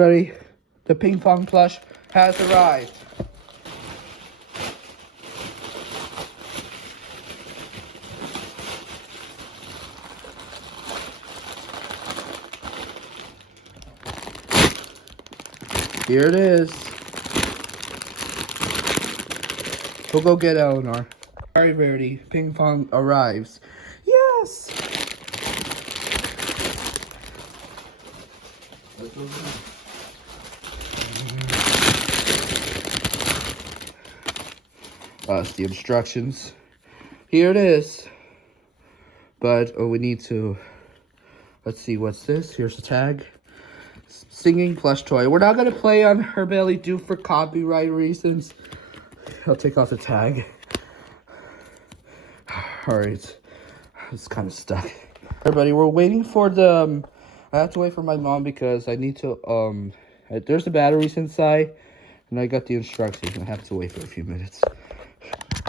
everybody, the Pinkfong plush has arrived. Here it is. We'll go get Elinor. Very rarity, Pinkfong arrives. Yes! That's the instructions. Here it is. But we need to, let's see, what's this? Here's the tag. Singing plush toy. We're not gonna play on her belly due for copyright reasons. I'll take off the tag. Alright. It's kind of stuck. Everybody, we're waiting for the, I have to wait for my mom because I need to, there's the batteries inside, and I got the instructions, and I have to wait for a few minutes.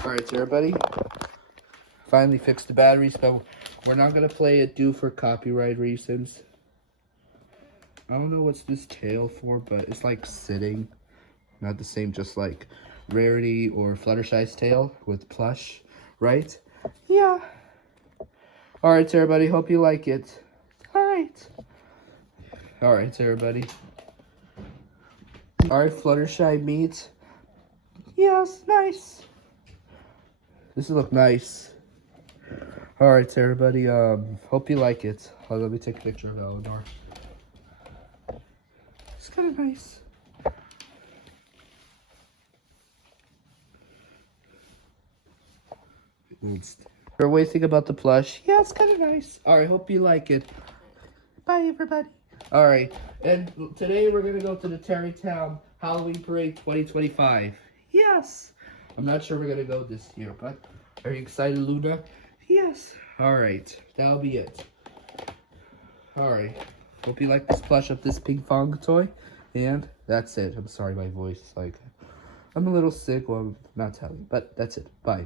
Alright, so everybody, finally fixed the batteries, but we're not going to play it due for copyright reasons. I don't know what's this tail for, but it's like sitting. Not the same, just like Rarity or Fluttershy's tail with Plush, right? Yeah. Alright, so everybody, hope you like it. Alright. Alright, so everybody. Alright, Fluttershy meat. Yes, nice. This will look nice. Alright, so everybody, hope you like it. Let me take a picture of Elinor. It's kind of nice. What do you think about the plush? Yeah, it's kind of nice. Alright, hope you like it. Bye, everybody. Alright, and today we're going to go to the Tarrytown Halloween Parade 2025. Yes! I'm not sure we're going to go this year, but are you excited, Luna? Yes. Alright, that'll be it. Alright, hope you like this plush of this Pinkfong toy. And that's it. I'm sorry my voice, like, I'm a little sick. Well, I'm not telling, but that's it. Bye.